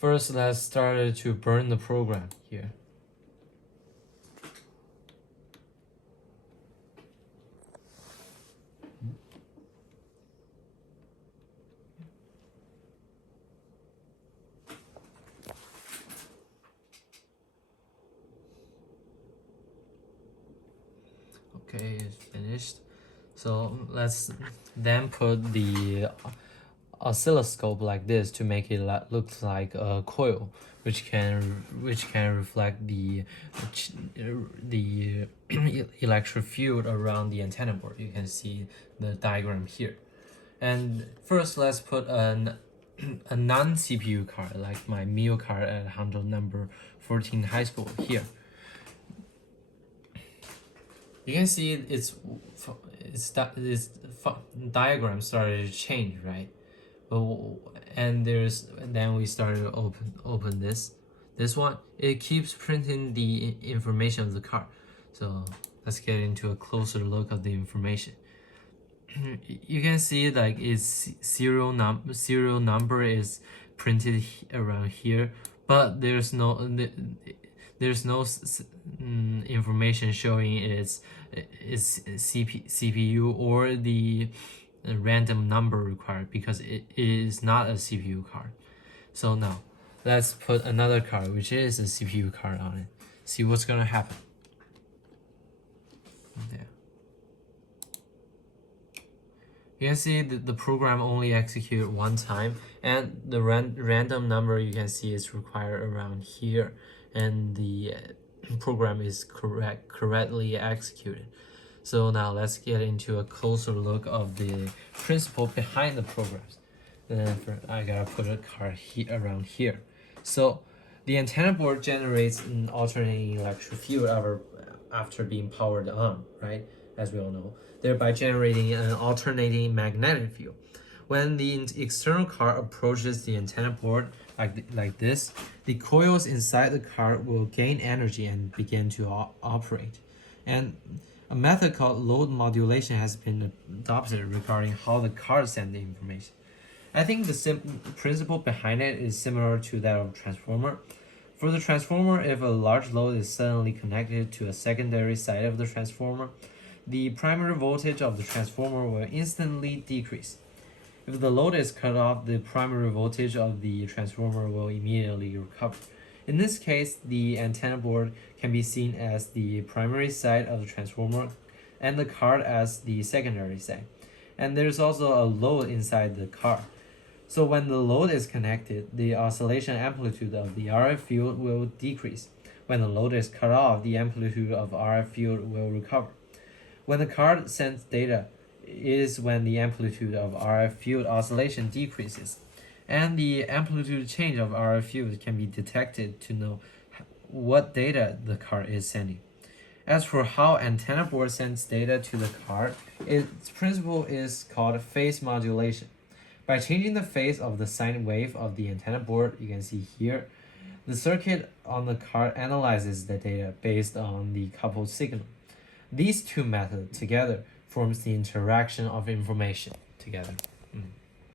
First, let's start to burn the program here. Okay, it's finished. So let's then put the oscilloscope like this to make it look like a coil, which can reflect the electric field around the antenna board. You can see the diagram here. And first, let's put a non-CPU card, like my Mio card at Hangzhou number 14 high school here. You can see its diagram started to change, right? And then we started to open this one. It keeps printing the information of the card. So let's get into a closer look of the information. You can see like its serial number is printed around here, but there's no information showing its CPU or the random number required, because it is not a CPU card. So now let's put another card which is a CPU card on it. See what's gonna happen. There. You can see the program only execute one time, and the random number you can see is required around here, and the program is correctly executed. So now let's get into a closer look of the principle behind the programs. I gotta put a card around here. So the antenna board generates an alternating electric field after being powered on, right? As we all know, thereby generating an alternating magnetic field. When the external card approaches the antenna board like this, the coils inside the card will gain energy and begin to operate. And a method called load modulation has been adopted regarding how the card sends the information. I think the principle behind it is similar to that of transformer. For the transformer, if a large load is suddenly connected to a secondary side of the transformer, the primary voltage of the transformer will instantly decrease. If the load is cut off, the primary voltage of the transformer will immediately recover. In this case, the antenna board can be seen as the primary side of the transformer and the card as the secondary side. And there's also a load inside the card. So when the load is connected, the oscillation amplitude of the RF field will decrease. When the load is cut off, the amplitude of RF field will recover. When the card sends data is when the amplitude of RF field oscillation decreases, and the amplitude change of RF field can be detected to know what data the card is sending. As for how antenna board sends data to the card, its principle is called phase modulation. By changing the phase of the sine wave of the antenna board, you can see here, the circuit on the card analyzes the data based on the coupled signal. These two methods together forms the interaction of information together.